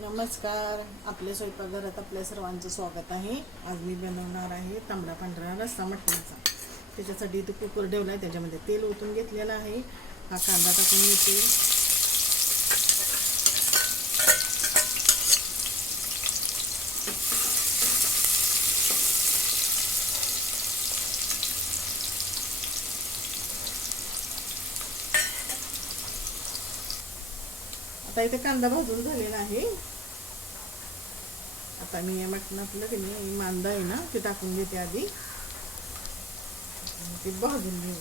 नमस्कार. आपल्या स्वयंपाकघरात आपल्या सर्वांचं स्वागत आहे. आज मी बनवणार आहे तांबडा पांढरा रस्सा मटणाचा. त्याच्यासाठी तो कुकर ठेवला आहे त्याच्यामध्ये तेल ओतून घेतलेलं आहे. हा कांदा टाकून घेते. आता इथे कांदा भाजून झालेला आहे. आता मी या मटणातलं की नाही मांदा आहे ना ते टाकून घेते आधी. ते भाजून घेऊ.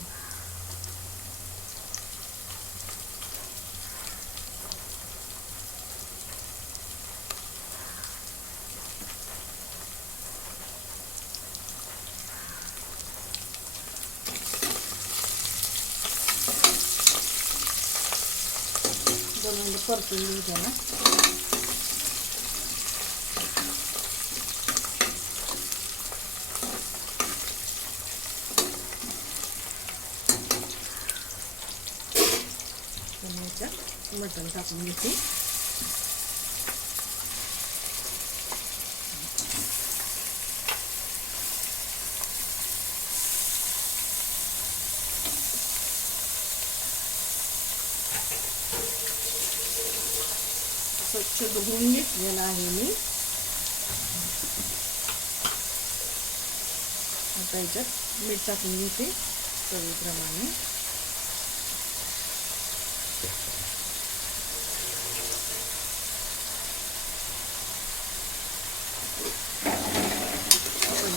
चांगलं परतून घेऊ त्याला मटण टाकून घेते. आहे मी आता याच्यात मीठ टाकून घेते चवीप्रमाणे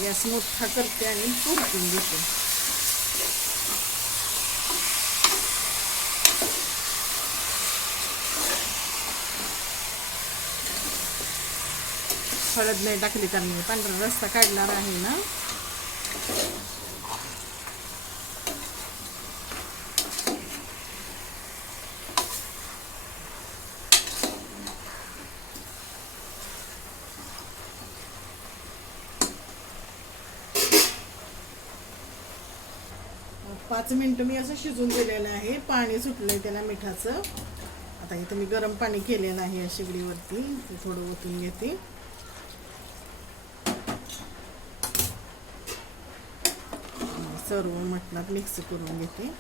गॅस मोठा करते आणि परतून घेते हळद नाही टाकली कारण मी पांढरा रस्ता काढणार आहे ना. पाच मिनटं मी असं शिजून दिलेलं आहे. पाणी सुटलंय त्याला मिठाचं. आता इथं मी गरम पाणी केलेलं आहे या शेगडीवरती. ते थोडं ओतून घेते. सर्व मटणात मिक्स करून घेते.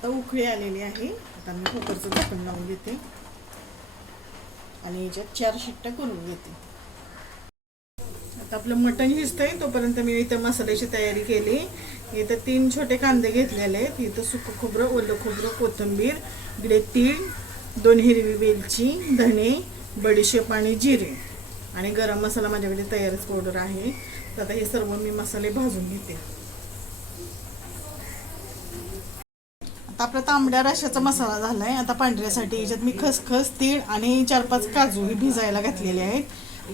आता उकळी आलेली आहे. आता मी कुकरचं झाकण लावून घेते. आणि याच्यात चार शिट्ट्या करून घेते. आता आपलं मटण आहे तोपर्यंत मी इथं मसाल्याची तयारी केली. इथं तीन छोटे कांदे घेतलेले आहेत. इथं सुकं खोबरं ओलं खोबरं कोथिंबीर इकडे तीळ दोन हिरवी वेलची धणे बडीशेप आणि जिरे. आणि गरम मसाला माझ्याकडे तयारच पावडर आहे. तर आता हे सर्व मी मसाले भाजून घेते. आता आपला तांबड्या रश्याचा मसाला झाला आहे आता पांढऱ्यासाठी याच्यात मी खसखस तीळ आणि चार पाच काजू ही भिजायला घातलेले आहेत.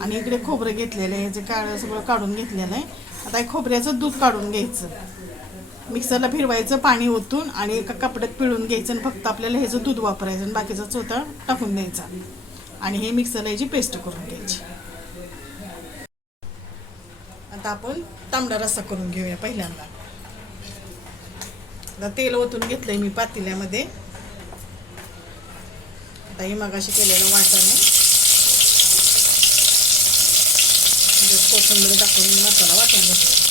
आणि इकडे खोबरं घेतलेलं आहे. जे काळं सगळं काढून घेतलेलं आहे. आता हे खोबऱ्याचं दूध काढून घ्यायचं. मिक्सरला फिरवायचं पाणी ओतून आणि एका कपड्यात पिळून घ्यायचं आणि फक्त आपल्याला ह्याचं दूध वापरायचं आणि बाकीचा चोथा टाकून द्यायचा. आणि हे मिक्सरला याची पेस्ट करून घ्यायची. आता आपण तांबडा रस्सा करून घेऊया पहिल्यांदा. आता तेल ओतून घेतलंय मी पातेल्यामध्ये. आता हे मगाशी केलेलं वाटाणे. कोथिंबीर टाकून मसाला वाटून घेतला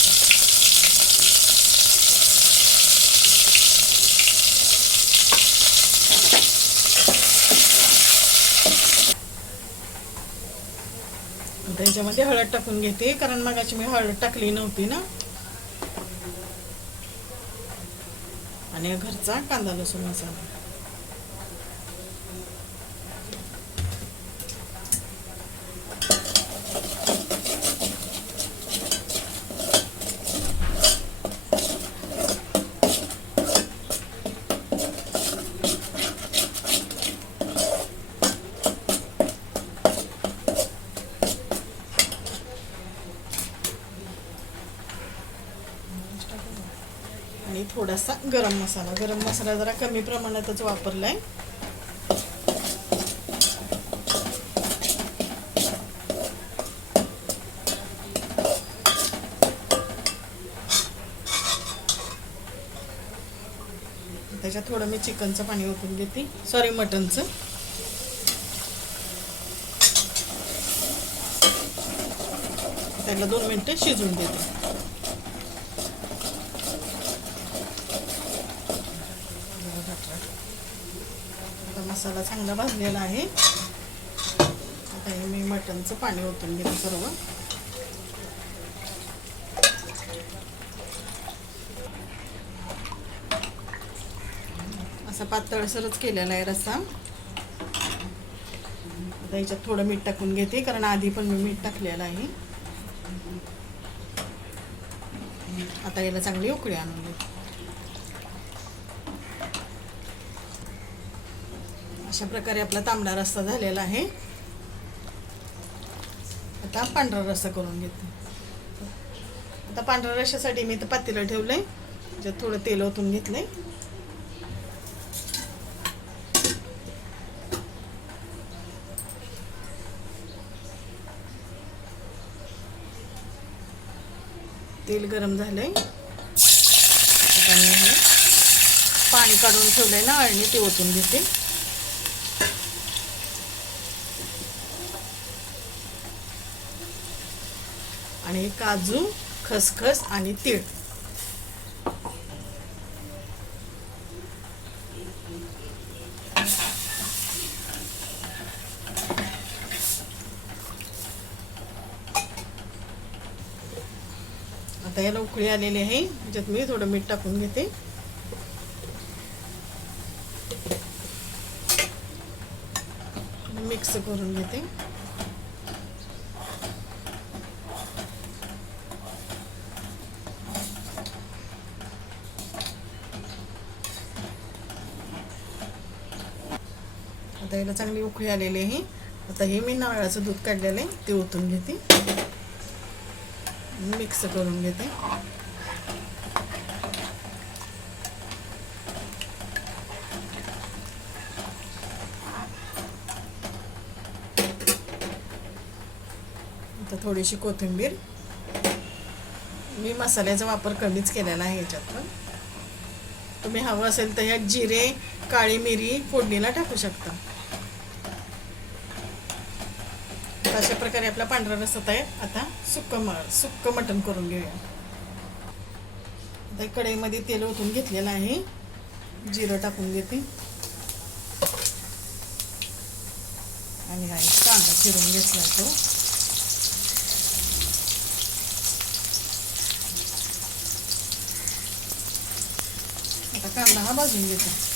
त्याच्यामध्ये हळद टाकून घेते कारण मगाची मी हळद टाकली नव्हती ना. आणि घरचा कांदा लसूण मसाला. जरासा गरम मसाला. गरम मसाला जरा कमी प्रमाणातच वापरला आहे त्याच्यात थोडं मी चिकनचं पाणी ओतून देते सॉरी मटनचं. त्याला दोन मिनटं शिजवून देते. आता मसाला चांगला भाजलेला आहे. आता हे मी मटनचं पाणी ओतून घेते सर्व. असा पातळसरच केलेला आहे रस्सा. आता याच्यात थोडं मीठ टाकून घेते कारण आधी पण मी मीठ टाकलेलं आहे. आता याला चांगली उकळी आणून घेते अशा प्रकारे आपला तांबडा रस्सा झालेला आहे. आता पांढरा रस्सा करून घेते. आता पांढऱ्या रश्यासाठी मी तर पातेलं ठेवलंय. त्याच्यात थोडं तेल ओतून घेतलंय. तेल गरम झालंय. पाणी काढून ठेवलंय ना अळणी ते ओतून घेते. आणि काजू खसखस आणि तीळ. आता याला उकळी आलेली आहे. त्याच्यात मी थोडं मीठ टाकून घेते. मिक्स करून घेते. आता याला चांगली उकळी आलेली आहे. आता हे मी नारळाचं दूध काढलेलं आहे ते ओतून घेते. मिक्स करून घेते. आता थोडीशी कोथिंबीर. मी मसाल्याचा वापर कमीच केलेला आहे याच्यात पण. तुम्ही हवं असेल तर ह्यात जिरे काळी मिरी फोडणीला टाकू शकता तर अशा प्रकारे आपला पांढरा रस्सा आहे आता सुक्कं म सुक्कं मटण करून घेऊया. आता कढईमध्ये तेल ओतून घेतलेलं आहे. जिरं टाकून घेते. आणि हा एक कांदा चिरून घेतला तो. आता कांदा हा भाजून घेतो.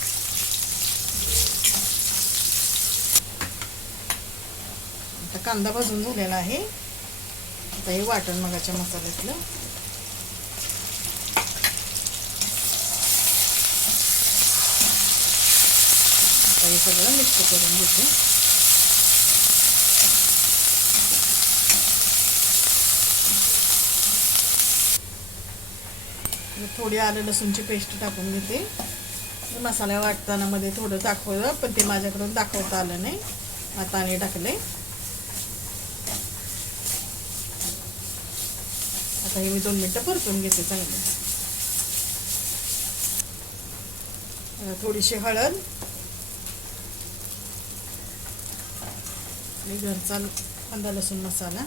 आता कांदा भाजून झालेला आहे. आता हे वाटण मगाच्या मसाल्यातलं. आता हे सगळं मिक्स करून घेते. थोडी आलं लसूणची पेस्ट टाकून घेते. मसाला वाटताना मध्ये थोडं दाखवलं पण ते माझ्याकडून दाखवता आलं नाही. आता आणि टाकले आता हे मी दोन मिनटं परतून घेते चांगलं थोडीशी हळद. आणि घरचा कांदा लसूण मसाला.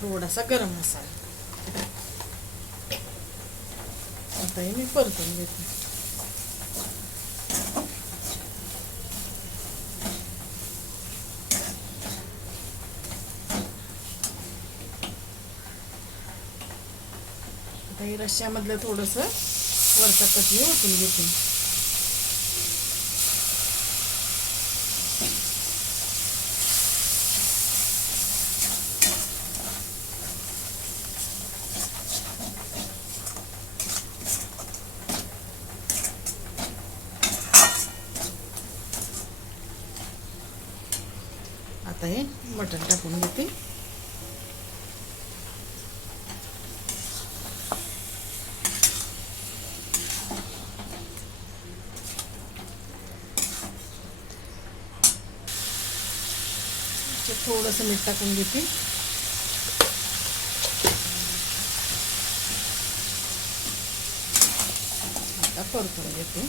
थोडासा गरम मसाला. आता हे मी परतून घेते. आणि रश्श्यामधलं थोडंसं वरचा कट मी ओतून घेते. आता हे मटण टाक घेते असं थोडंसं मीठ टाकून घेते. आता परतून घेते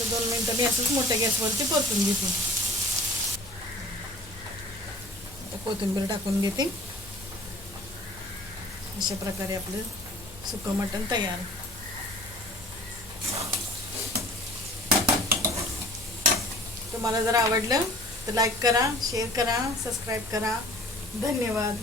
तर दोन मिनटं मी असंच मोठ्या गॅसवरती परतून घेते. आता कोथिंबीर टाकून घेते. अशा प्रकारे आपलं सुकं मटण तयार. तुम्हाला जर आवडलं तर लाईक करा शेअर करा सबस्क्राईब करा. धन्यवाद.